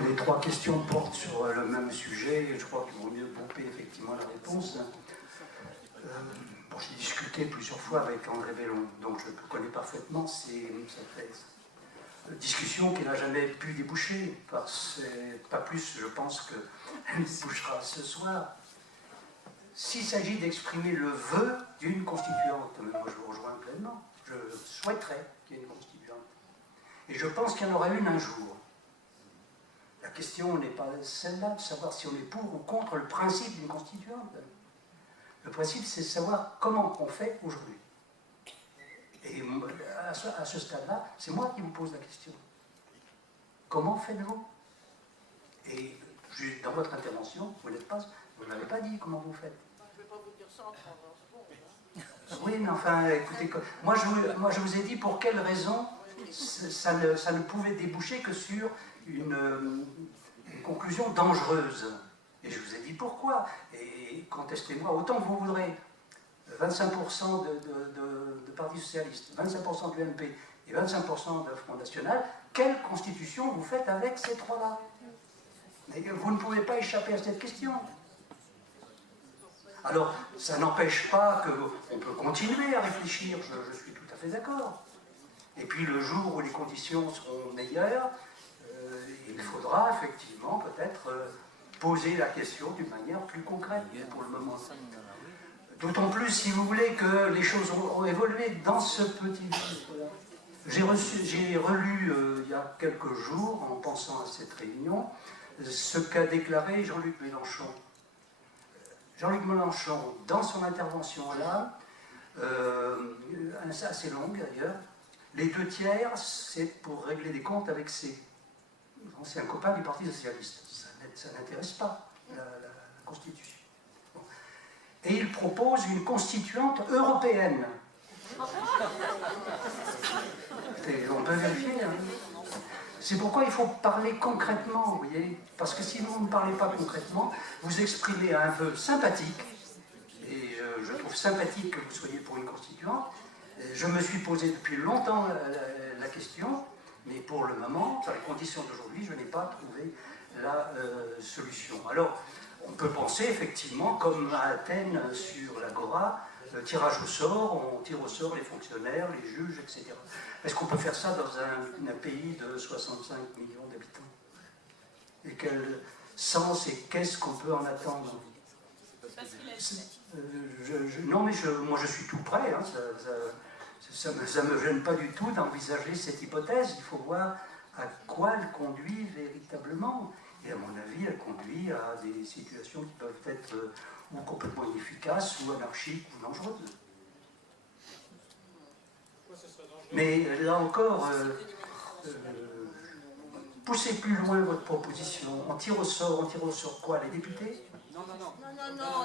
Comme les trois questions portent sur le même sujet, je crois qu'il vaut mieux grouper effectivement la réponse. Bon, j'ai discuté plusieurs fois avec André Bellon, donc je connais parfaitement cette thèse. Discussion qui n'a jamais pu déboucher, pas plus, je pense, qu'elle débouchera ce soir. S'il s'agit d'exprimer le vœu d'une constituante, moi je vous rejoins pleinement, je souhaiterais qu'il y ait une constituante. Et je pense qu'il y en aura une un jour. La question n'est pas celle-là, de savoir si on est pour ou contre le principe d'une constituante. Le principe, c'est de savoir comment on fait aujourd'hui. Et à ce stade-là, c'est moi qui vous pose la question. Comment faites-vous? Et dans votre intervention, vous n'avez pas dit comment vous faites. Je ne vais pas vous dire ça en 30 secondes. Oui, mais enfin, écoutez, moi je vous ai dit pour quelle raison ça ne pouvait déboucher que sur une conclusion dangereuse. Et je vous ai dit pourquoi. Et contestez-moi autant que vous voudrez. 25% de Parti Socialiste, 25% du MP et 25% de Front National, quelle constitution vous faites avec ces trois-là? Vous ne pouvez pas échapper à cette question. Alors, ça n'empêche pas qu'on peut continuer à réfléchir, je suis tout à fait d'accord. Et puis le jour où les conditions seront meilleures, il faudra effectivement peut-être poser la question d'une manière plus concrète pour le moment. D'autant plus, si vous voulez, que les choses ont évolué dans ce petit livre. J'ai relu il y a quelques jours, en pensant à cette réunion, ce qu'a déclaré Jean-Luc Mélenchon. Jean-Luc Mélenchon, dans son intervention là, assez longue d'ailleurs, les 2/3, c'est pour régler des comptes avec ses anciens copains du Parti Socialiste. Ça n'intéresse pas la Constitution. Bon. Et il propose une constituante européenne. Et on peut vérifier. Hein. C'est pourquoi il faut parler concrètement, vous voyez, parce que si vous ne parlez pas concrètement, vous exprimez un vœu sympathique, et je trouve sympathique que vous soyez pour une constituante. Je me suis posé depuis longtemps la question, mais pour le moment, dans les conditions d'aujourd'hui, je n'ai pas trouvé la solution. Alors, on peut penser effectivement, comme à Athènes sur l'Agora, tirage au sort, on tire au sort les fonctionnaires, les juges, etc. Est-ce qu'on peut faire ça dans un pays de 65 millions d'habitants? Et quel sens et qu'est-ce qu'on peut en attendre? Non, mais moi je suis tout prêt, hein, ça me gêne pas du tout d'envisager cette hypothèse. Il faut voir à quoi elle conduit véritablement. Et à mon avis, elle conduit à des situations qui peuvent être ou complètement inefficaces, ou anarchiques, ou dangereuses. Mais là encore, poussez plus loin votre proposition. On tire au sort quoi? Les députés? Non,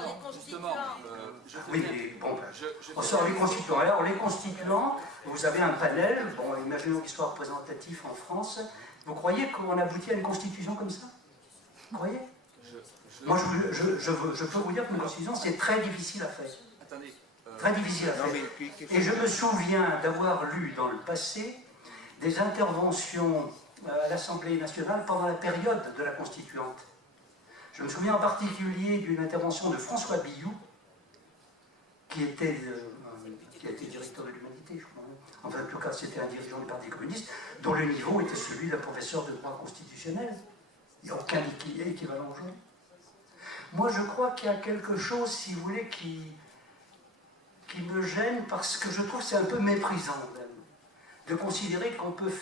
les constituants. Oui, mais bon, on sort les constituants. Alors, les constituants, vous avez un panel, bon, imaginons qu'il soit représentatif en France. Vous croyez qu'on aboutit à une constitution comme ça? Vous croyez? Moi, je peux vous dire qu'une constitution, c'est très difficile à faire. Attendez. Très difficile à faire. Et je me souviens d'avoir lu dans le passé des interventions à l'Assemblée nationale pendant la période de la constituante. Je me souviens en particulier d'une intervention de François Billoux, qui était directeur de l'Humanité, je crois. Enfin, en tout cas, c'était un dirigeant du Parti communiste, dont le niveau était celui d'un professeur de droit constitutionnel. Il n'y a aucun équivalent aujourd'hui. Moi, je crois qu'il y a quelque chose, si vous voulez, qui me gêne, parce que je trouve que c'est un peu méprisant, même, de considérer qu'on peut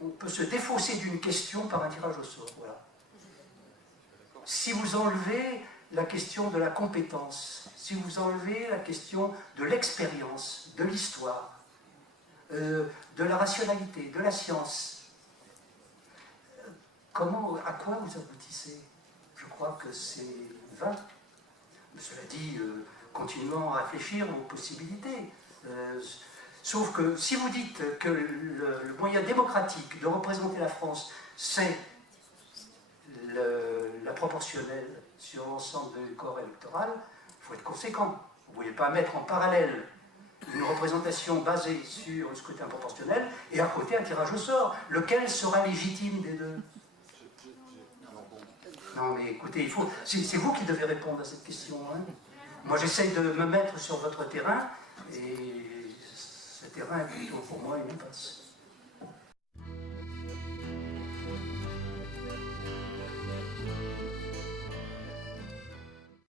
on peut se défausser d'une question par un tirage au sort. Voilà. Si vous enlevez la question de la compétence, si vous enlevez la question de l'expérience, de l'histoire, de la rationalité, de la science, à quoi vous aboutissez? Je crois que c'est vain. Cela dit, continuons à réfléchir aux possibilités. Sauf que si vous dites que le moyen démocratique de représenter la France, c'est la proportionnelle sur l'ensemble du corps électoral, il faut être conséquent. Vous ne pouvez pas mettre en parallèle une représentation basée sur le scrutin proportionnel et à côté un tirage au sort. Lequel sera légitime des deux? Non, mais écoutez, c'est vous qui devez répondre à cette question. Hein. Moi, j'essaye de me mettre sur votre terrain, et ce terrain est plutôt pour moi une impasse.